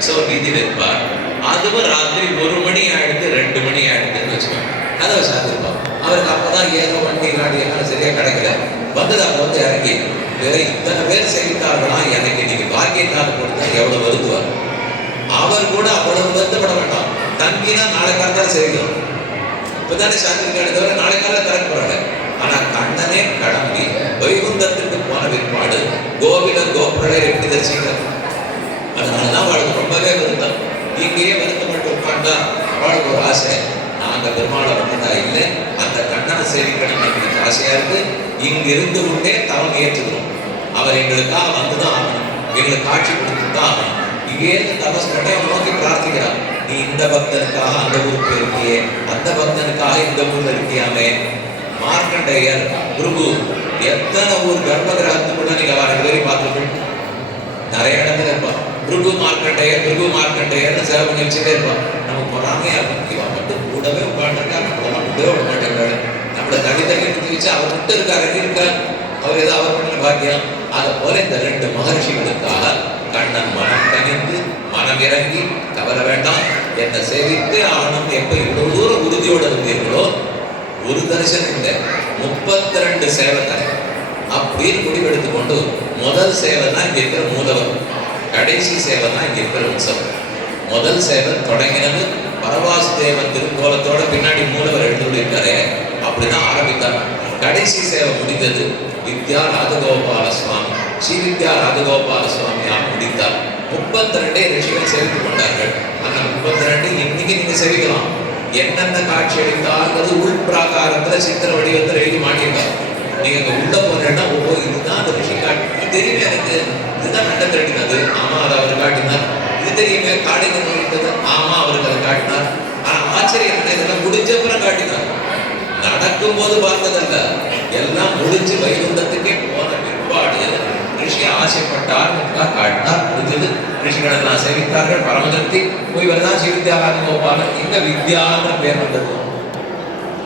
உற்சவ வீதி வைப்பார். அதுவும் ராத்திரி 1 மணி ஆயிடுது 2 மணி ஆயிடுதுன்னு வச்சுக்கோங்க, அதை சாத்திருப்பான். அவருக்கு அப்பதான் ஏதோ வண்டி காடி எல்லாம் சரியா கிடைக்கல. வந்தது அப்போ வந்து இறங்கி இத்தனை பேர் செய்தார்களாம், எனக்கு இன்னைக்கு பாக்கியநாத கொடுத்தா எவ்வளவு வருதுவார். அவர் கூட அவ்வளவு வருத்தப்பட வேண்டாம், தங்கினா நாளை காலத்தால் செய்யணும். இப்பதானே சாத்திருக்காரு தவிர நாளை காலம் திறக்கப்படுறாங்க. ஆனா கண்ணனே கடம்பி வைகுந்தத்துக்கு போன பிற்பாடு கோவில கோபுரலை எப்படி தரிசிக்கிறார். அதனாலதான் அவளுக்கு ரொம்பவே வருத்தம். இங்கேயே வருத்தப்பட்டு உட்காண்டா அவளுக்கு ஒரு ஆசை, நாங்க பெருமாளை வந்ததா இல்லை, அந்த கண்ணனை சேவிக்கணும் எங்களுக்கு ஆசையா இருக்கு. இங்க இருந்து கொண்டே தவம் ஏற்றுக்கிறோம். அவர் எங்களுக்காக வந்துதான் ஆகணும், எங்களுக்கு காட்சி கொடுத்துதான் ஆகணும். இங்கே தபஸ் கட்டை அவன் நோக்கி பிரார்த்திக்கிறான். நீ இந்த பக்தனுக்காக அந்த ஊருக்கு இருக்கியே, அந்த பக்தனுக்காக இந்த ஊர்ல இருக்கியாமே. மார்க்கண்டேயர் பிருகு எத்தனை ஊர் கர்ப்ப கிரகத்துக்குள்ள நீங்க அவரை வேறி பார்த்துருக்கோம். நிறைய இடத்துல இருப்பான் பிருகு மார்க்கண்டேயர்னு சேவை பண்ணி வச்சுட்டே இருப்பான். நமக்கு பொறாமையா இருக்கும், இவன் மட்டும் கூடவே உட்காந்துருக்கா, நம்மளெல்லாம் கூடவே விட மாட்டேங்கிறாரு. நம்மளை தள்ளி எடுத்து வச்சு அவர் மட்டும் இருக்காரு இருக்கார், அவர் ஏதோ அவர் பண்ண பாக்கியம். அதை போல இந்த 2 மகர்ஷிகளுக்காக கண்ணன் மனம் கனிந்து மனம் இறங்கி தவற வேண்டாம், என்னை சேவித்து ஆகணும். எப்ப இவ்வளவு தூரம் உறுதியோடு இருந்தீர்களோ, ஒரு தரிசனம் இல்லை 32 சேவை தானே அப்படின்னு முடிவெடுத்து கொண்டு முதல் சேவை தான் இங்க இருக்கிற மூலவர், கடைசி சேவை தான் இங்க இருக்கிற உற்சவம். முதல் சேவை தொடங்கினது பரவாசுதேவன் திருக்கோலத்தோட பின்னாடி மூலவர் எழுந்துள்ளாரு, அப்படிதான் ஆரம்பித்தார். கடைசி சேவை முடிந்தது வித்யா ராஜகோபால சுவாமி, ஸ்ரீ வித்யா ராஜகோபால சுவாமியாக முடித்தார். 32 ரிஷிகள் சேவித்துக் கொண்டார்கள். அந்த 32 இன்னைக்கு நீங்க சேவிக்கலாம். என்னென்ன காட்சி அளித்தாங்கிறது உள் பிராகாரத்துல சித்திர வடிவத்தில் எழுதி மாட்டிருக்காங்க. நீங்க உள்ள போனா இதுதான் அந்த ரிஷி காட்டி தெரியுமே, எனக்கு இதுதான் நண்ட தெரிவினது, ஆமா அதை அவர் காட்டினார். இது தெரியுமே காடின நோய்ந்தது, ஆமா அவருக்கு அதை காட்டினார். ஆனா ஆச்சரியம் என்ன, இதெல்லாம் முடிஞ்சப்புறம் காட்டினார். நடக்கும் போது பார்த்ததல்ல, எல்லாம் முடிஞ்சு வைகுந்தத்துக்கே போன பிற்பாடு ரிஷி ஆசைப்பட்டார் காட்டினார். முடிஞ்சது, ரிஷிகள் எல்லாம் சேவித்தார்கள். பரமதத்தி போய் வரதான் ஸ்ரீ வித்யா ராஜகோபாலன். இங்க வித்யான்னு பேர் வந்தது,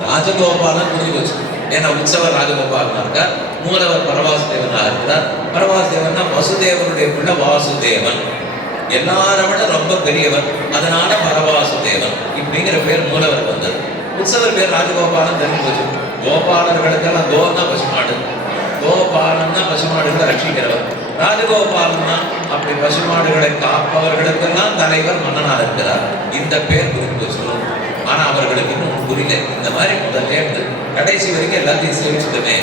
ராஜகோபாலன் புரிஞ்சு வச்சு. ஏன்னா உற்சவர் ராஜகோபாலனா இருக்கார், மூலவர் பரவாசுதேவனா இருக்கிறார். பரவாசுதேவன்னா வசுதேவனுடைய பிள்ளை வாசுதேவன், எல்லாரை விட ரொம்ப பெரியவர், அதனால பரவாசுதேவன் இப்படிங்கிற பேர் மூலவர் வந்தது. உற்சவர் பேர் ராஜகோபாலன் தெரிஞ்சு வச்சு. கோபாலர்களுக்கெல்லாம் கோன்னா பசுமாடு, கோபாலன்னா பசுமாடுகளை ரட்சிக்கிறவர். ராஜகோபாலன்னா அப்படி பசுமாடுகளை காப்பவர்களுக்கெல்லாம் தலைவர் மன்னனாக இருக்கிறார். இந்த பேர் புரிந்து வச்சுக்கணும். ஆனா அவர்களுக்கு இன்னும் புரியல. இந்த மாதிரி முதல்ல இருந்து கடைசி வரைக்கும் எல்லாத்தையும் சேவிச்சுட்டுமே